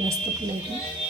जास्त फुलं येते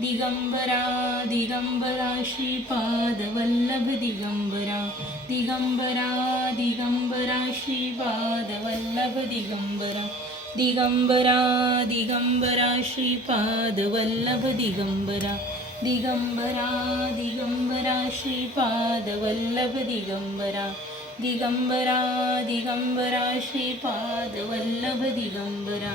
दिगम्बरा दिगम्बरा श्रीपादवल्लभ दिगम्बरा दिगम्बरा दिगम्बरा श्रीपादवल्लभ दिगम्बरा दिगम्बरा दिगम्बरा श्रीपादवल्लभ दिगम्बरा दिगम्बरा दिगम्बरा श्रीपादवल्लभ दिगम्बरा दिगम्बरा दिगम्बरा श्रीपादवल्लभ दिगम्बरा